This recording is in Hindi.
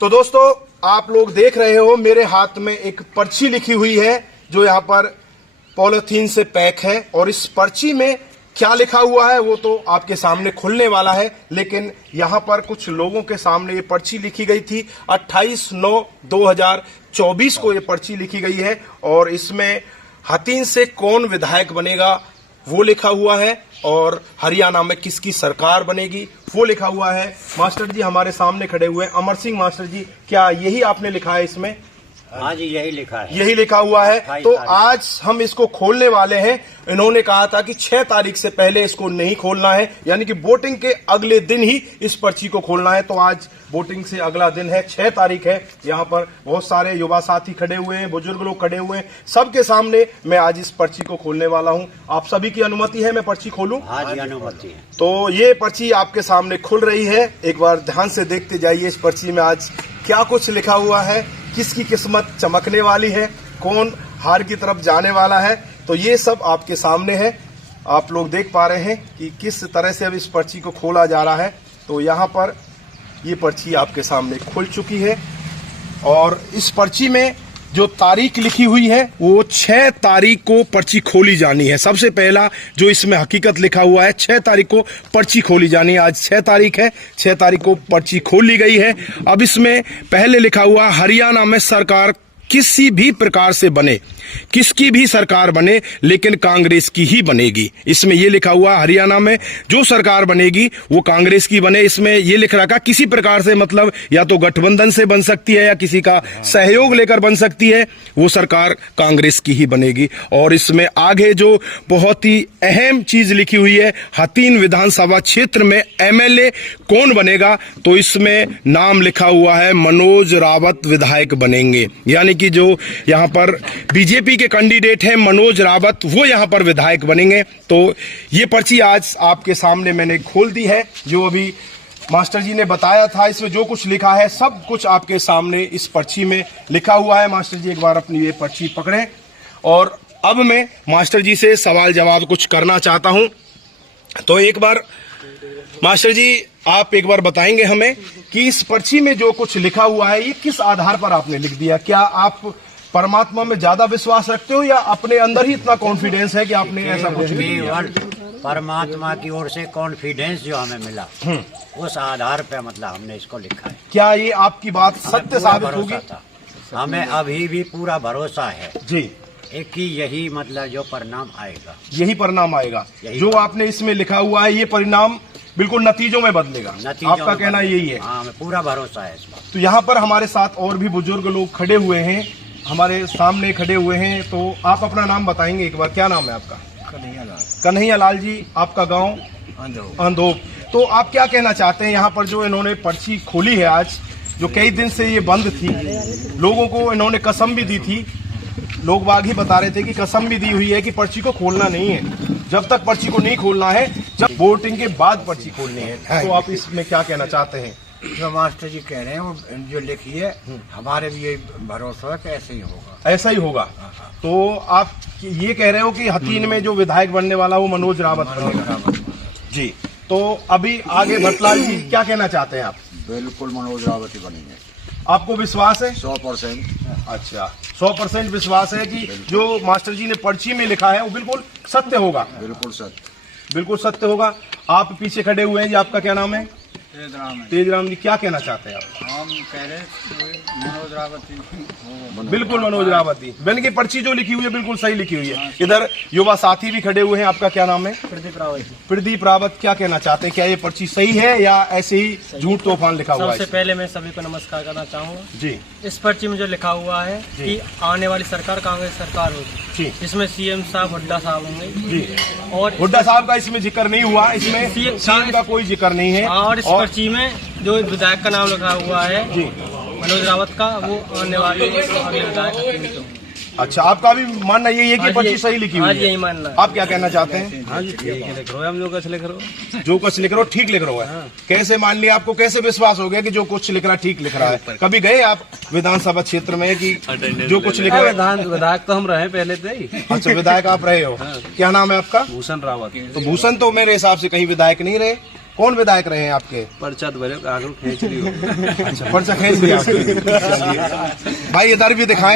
तो दोस्तों आप लोग देख रहे हो मेरे हाथ में एक पर्ची लिखी हुई है जो यहाँ पर पॉलिथीन से पैक है और इस पर्ची में क्या लिखा हुआ है वो तो आपके सामने खुलने वाला है, लेकिन यहाँ पर कुछ लोगों के सामने ये पर्ची लिखी गई थी। 28/9/2024 को ये पर्ची लिखी गई है और इसमें हथीन से कौन विधायक बनेगा वो लिखा हुआ है और हरियाणा में किसकी सरकार बनेगी वो लिखा हुआ है। मास्टर जी हमारे सामने खड़े हुए हैं, अमर सिंह मास्टर जी, क्या यही आपने लिखा है इसमें? हाँ जी, यही लिखा है, यही लिखा हुआ है। तो आज हम इसको खोलने वाले हैं। इन्होंने कहा था कि 6 तारीख से पहले इसको नहीं खोलना है, यानी कि वोटिंग के अगले दिन ही इस पर्ची को खोलना है। तो आज वोटिंग से अगला दिन है, 6 तारीख है। यहाँ पर बहुत सारे युवा साथी खड़े हुए हैं, बुजुर्ग लोग खड़े हुए हैं, सबके सामने मैं आज इस पर्ची को खोलने वाला हूँ। आप सभी की अनुमति है मैं पर्ची खोलूं? हाँ जी, अनुमति है। तो ये पर्ची आपके सामने खुल रही है, एक बार ध्यान से देखते जाइए इस पर्ची में आज क्या कुछ लिखा हुआ है, किसकी किस्मत चमकने वाली है, कौन हार की तरफ जाने वाला है। तो ये सब आपके सामने है, आप लोग देख पा रहे हैं कि किस तरह से अब इस पर्ची को खोला जा रहा है। तो यहाँ पर ये पर्ची आपके सामने खुल चुकी है और इस पर्ची में जो तारीख लिखी हुई है वो 6 तारीख को पर्ची खोली जानी है। सबसे पहला जो इसमें हकीकत लिखा हुआ है 6 तारीख को पर्ची खोली जानी है। आज 6 तारीख है, 6 तारीख को पर्ची खोली गई है। अब इसमें पहले लिखा हुआ हरियाणा में सरकार किसी भी प्रकार से बने, किसकी भी सरकार बने, लेकिन कांग्रेस की ही बनेगी। इसमें यह लिखा हुआ हरियाणा में जो सरकार बनेगी वो कांग्रेस की बने। इसमें यह लिख रखा किसी प्रकार से, मतलब या तो गठबंधन से बन सकती है या किसी का सहयोग लेकर बन सकती है, वो सरकार कांग्रेस की ही बनेगी। और इसमें आगे जो बहुत ही अहम चीज लिखी हुई है, हथीन विधानसभा क्षेत्र में एमएलए कौन बनेगा, तो इसमें नाम लिखा हुआ है मनोज रावत विधायक बनेंगे। यानी कि जो यहाँ पर बीजेपी के कैंडिडेट हैं मनोज रावत, वो यहाँ पर विधायक बनेंगे। तो ये पर्ची आज आपके सामने मैंने खोल दी है। जो अभी मास्टर जी ने बताया था इसमें जो कुछ लिखा है सब कुछ आपके सामने इस पर्ची में लिखा हुआ है। मास्टर जी एक बार अपनी ये पर्ची पकड़ें और अब मैं मास्टर जी से सवाल जवाब कुछ करना चाहता हूं। तो एक बार मास्टर जी आप एक बार बताएंगे हमें कि इस पर्ची में जो कुछ लिखा हुआ है ये किस आधार पर आपने लिख दिया? क्या आप परमात्मा में ज्यादा विश्वास रखते हो या अपने अंदर ही इतना कॉन्फिडेंस है कि आपने ऐसा कुछ लिख दिया? परमात्मा की ओर से कॉन्फिडेंस जो हमें मिला उस आधार पे मतलब हमने इसको लिखा है। क्या ये आपकी बात सत्य साबित होगी? हमें अभी भी पूरा भरोसा है जी एक ही यही मतलब जो परिणाम आएगा, यही परिणाम आएगा। जो आपने इसमें लिखा हुआ है ये परिणाम बिल्कुल नतीजों में बदलेगा, आपका कहना यही है? हाँ, हमें पूरा भरोसा है इस बात। तो यहाँ पर हमारे साथ और भी बुजुर्ग लोग खड़े हुए हैं, हमारे सामने खड़े हुए हैं। तो आप अपना नाम बताएंगे एक बार, क्या नाम है आपका? कन्हैया लाल। कन्हैया लाल जी, आपका गांव? अंधोप। तो आप क्या कहना चाहते हैं यहाँ पर जो इन्होंने पर्ची खोली है आज, जो कई दिन से ये बंद थी, लोगों को इन्होंने कसम भी दी थी, लोग बाग ही बता रहे थे कि कसम भी दी हुई है कि पर्ची को खोलना नहीं है, जब तक पर्ची को नहीं खोलना है, जब वोटिंग के बाद पर्ची खोलनी है। तो आप इसमें क्या कहना चाहते हैं? जो मास्टर जी कह रहे हैं वो जो लिखी है हमारे भी यही भरोसा है कि ऐसे ही होगा, ऐसा ही होगा। तो आप ये कह रहे हो कि हथीन में जो विधायक बनने वाला वो मनोज रावत बनेगा? जी। तो अभी आगे भट्टलाल जी क्या कहना चाहते हैं आप? बिल्कुल मनोज रावत ही बनेंगे। आपको विश्वास है? 100%। अच्छा, 100% विश्वास है कि जो मास्टर जी ने पर्ची में लिखा है वो बिल्कुल सत्य होगा? बिल्कुल सत्य, बिल्कुल सत्य होगा। आप पीछे खड़े हुए हैं जी, आपका क्या नाम है? तेजराम जी, क्या कहना चाहते हैं आप? हम कह रहे मनोज रावत बिल्कुल मनोज रावत ही। बहन की पर्ची जो लिखी हुई है बिल्कुल सही लिखी हुई है। इधर युवा साथी भी खड़े हुए हैं, आपका क्या नाम है? प्रदीप रावत। प्रदीप रावत, क्या कहना चाहते हैं, क्या ये पर्ची सही है या ऐसे ही झूठ तूफान लिखा हुआ है? सबसे पहले मैं सभी को नमस्कार करना चाहूँगा जी। इस पर्ची में जो लिखा हुआ है कि आने वाली सरकार कांग्रेस सरकार होगी, इसमें सीएम साहब हुड्डा साहब होंगे जी। और हुड्डा साहब का इसमें जिक्र नहीं हुआ, इसमें सीएम का कोई जिक्र नहीं है। और इस पर्ची में जो विधायक का नाम लिखा हुआ है जी मनोज रावत का, वो आने वाले अगले विधायक। अच्छा, आपका भी मानना यही है कि पर्ची सही लिखी हुई है? यही मानना है। आप क्या कहना चाहते हैं? हाँ जी, ठीक लिख रहे हो, हम जो कुछ लिख रहे हो, जो कुछ लिख रहे हो ठीक लिख रहे हो। कैसे मान लिया, आपको कैसे विश्वास हो गया कि जो कुछ लिख रहा ठीक लिख रहा है? कभी गए आप विधानसभा क्षेत्र में कि जो कुछ लिख रहा है? विधायक तो हम रहे पहले से ही। अच्छा, विधायक आप रहे हो। क्या नाम है आपका? भूषण रावत। तो भूषण तो मेरे हिसाब से कहीं विधायक नहीं रहे, कौन विधायक रहे हैं आपके? पर्चा तो भरे आगे खींच रही हो। अच्छा, पर्चा खींच लिया आपने। चलिए। भाई इधर भी दिखाएं।